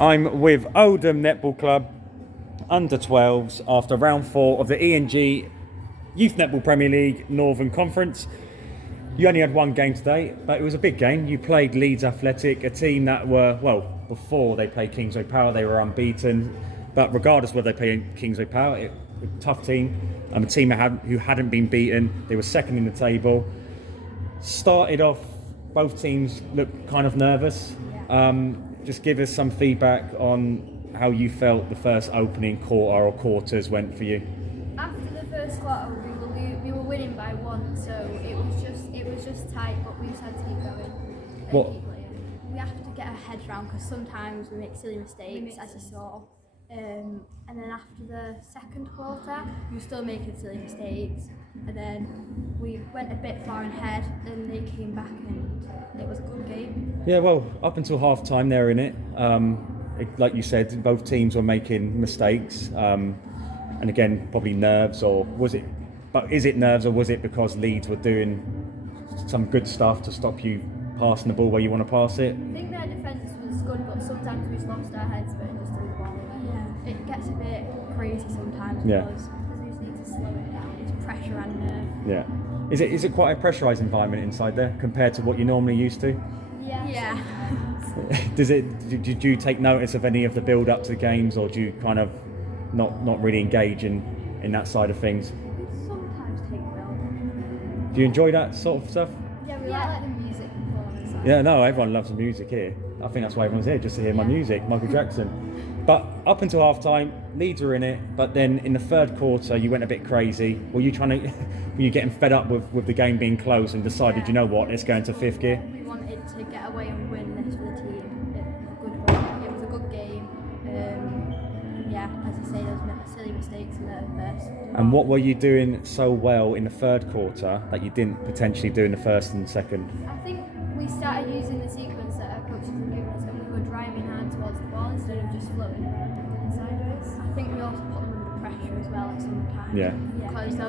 I'm with Oldham Netball Club under 12s after round 4 of the E&G Youth Netball Premier League Northern Conference. You only had one game today, but it was a big game. You played Leeds Athletic, a team that were, well, before they played Kingsway Power, they were unbeaten. But regardless of whether they played Kingsway Power, a tough team, a team who hadn't been beaten. They were second in the table. Started off, both teams looked kind of nervous. Just give us some feedback on how you felt the first opening quarter or quarters went for you. After the first quarter, we were winning by 1, so it was just tight, but we just had to keep going. What? Keep playing. We have to get our heads round because sometimes we make silly mistakes, as you saw. And then after the second quarter, we were still making silly mistakes. And then we went a bit far ahead, and they came back, and it was a good game. Yeah, well, up until half time, they're in it. Like you said, both teams were making mistakes. And again, probably nerves, or was it? But is it nerves, or was it because Leeds were doing some good stuff to stop you passing the ball where you want to pass it? I think their defence was good, but sometimes we just lost our heads but just threw the ball away. Yeah. It gets a bit crazy sometimes because we just need to slow it down. It's pressure and nerve. Yeah. Is it quite a pressurised environment inside there compared to what you're normally used to? Yeah. Did you take notice of any of the build up to the games, or do you kind of not really engage in that side of things? We sometimes take note. Do you enjoy that sort of stuff? Yeah, we like the music performance. Yeah, no, everyone loves the music here. I think that's why everyone's here, just to hear my music, Michael Jackson. But up until half time, Leeds were in it, but then in the third quarter you went a bit crazy. Were you getting fed up with the game being close and decided, you know what, let's go into fifth gear? We wanted to get away and win this for the team. It was a good game. As I say, there was silly mistakes in the first. And what were you doing so well in the third quarter that you didn't potentially do in the first and second? I think we started using the sequence that our coaches were giving us, and we were driving hard towards the ball instead of just floating sideways. I think we also put them under pressure as well at some time. Yeah. Because there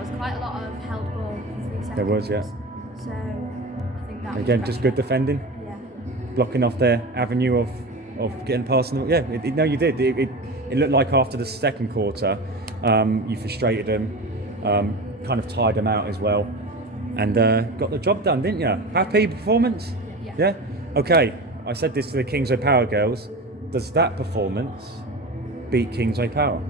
was quite a lot of held ball for 3 seconds. There was, yeah. So I think that Again, was just good defending, Yeah. blocking off their avenue of getting past them. Yeah, no, you did. It looked like after the second quarter, you frustrated them, kind of tired them out as well, and got the job done, didn't you? Happy performance? Yeah? Okay, I said this to the Kingsway Power girls. Does that performance beat Kingsway Power?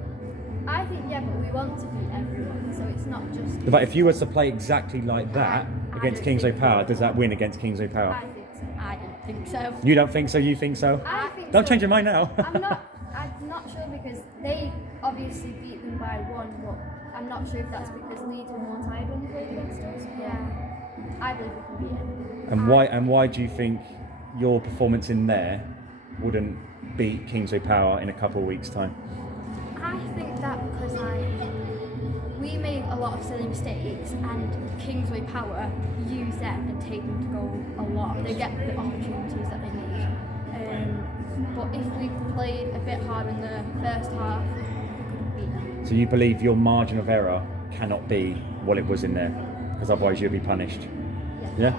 I think, but we want to beat everyone, so it's not just... But if you were to play exactly like that against Kingsway Power, does that win against Kingsway Power? I think so. I don't think so. You don't think so? You think so? I think Don't so. change your mind now. I'm not sure because they obviously beat them by 1, but I'm not sure if that's because Leeds were more tired when they played against us. Yeah. I believe we can beat them. And why do you think your performance in there wouldn't beat Kingsway Power in a couple of weeks' time? I think that because we made a lot of silly mistakes, and Kingsway Power use them and take them to go a lot. They get the opportunities that they need. But if we played a bit hard in the first half, we couldn't beat them. So you believe your margin of error cannot be what it was in there, because otherwise you'll be punished? Yeah?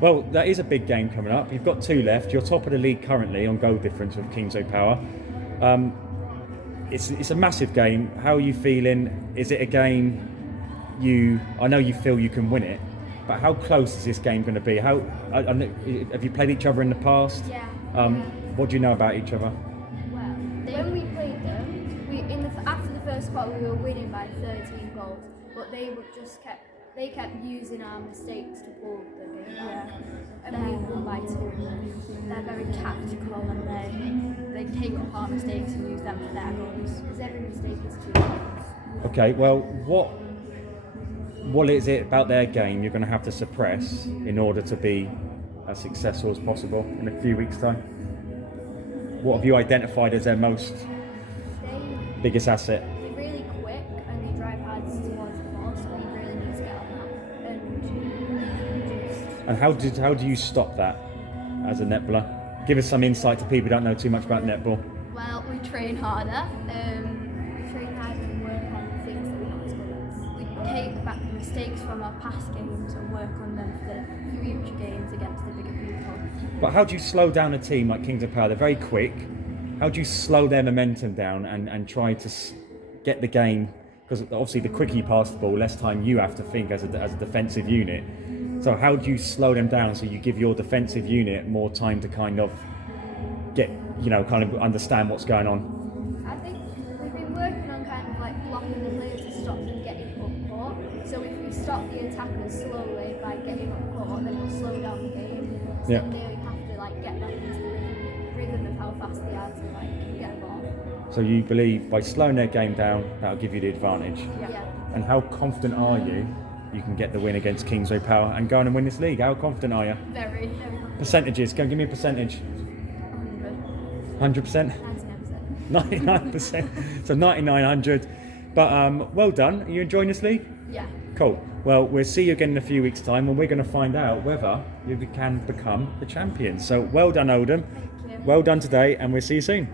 Well, that is a big game coming up. You've got 2 left. You're top of the league currently on goal difference with Kingsway Power. It's a massive game. How are you feeling? Is it a game I know you feel you can win it, but how close is this game going to be? Have you played each other in the past? Yeah. What do you know about each other? Well, when we played them, after the first quarter we were winning by 13 goals, but they kept using our mistakes to pull the game back. And we won by 2. They're very tactical, and they take up our mistakes and use them for their goals. Because every mistake is 2 goals. Okay, well, what is it about their game you're going to have to suppress in order to be as successful as possible in a few weeks' time? What have you identified as their biggest asset? They're really quick and they drive hard towards the ball, so we really need to get on that. And how do you stop that as a netballer? Give us some insight to people who don't know too much about netball. Well, we train harder. And work on things that we're not as good at. We take back the mistakes from our past games and work on them for future games against the bigger people. But how do you slow down a team like Kingsway Power? They're very quick. how do you slow their momentum down and try to get the game? Because obviously the quicker you pass the ball, less time you have to think as a defensive unit. So how do you slow them down so you give your defensive unit more time to kind of get, kind of understand what's going on? I think we've been working on kind of like blocking the players to stop them getting up court. So if we stop the attackers slowly by getting up court, then it'll slow down the game. So then they have to like get back into the rhythm of how fast they are to like get a ball. So you believe by slowing their game down, that'll give you the advantage. Yeah. And how confident are you can get the win against Kingsway Power and go on and win this league? How confident are you? Very, very confident. Percentages, go and give me a percentage. 100. 100%? 99%. 99%. So 9900. But well done. Are you enjoying this league? Yeah. Cool. Well, we'll see you again in a few weeks' time when we're going to find out whether you can become the champion. So well done, Oldham. Thank you. Well done today, and we'll see you soon.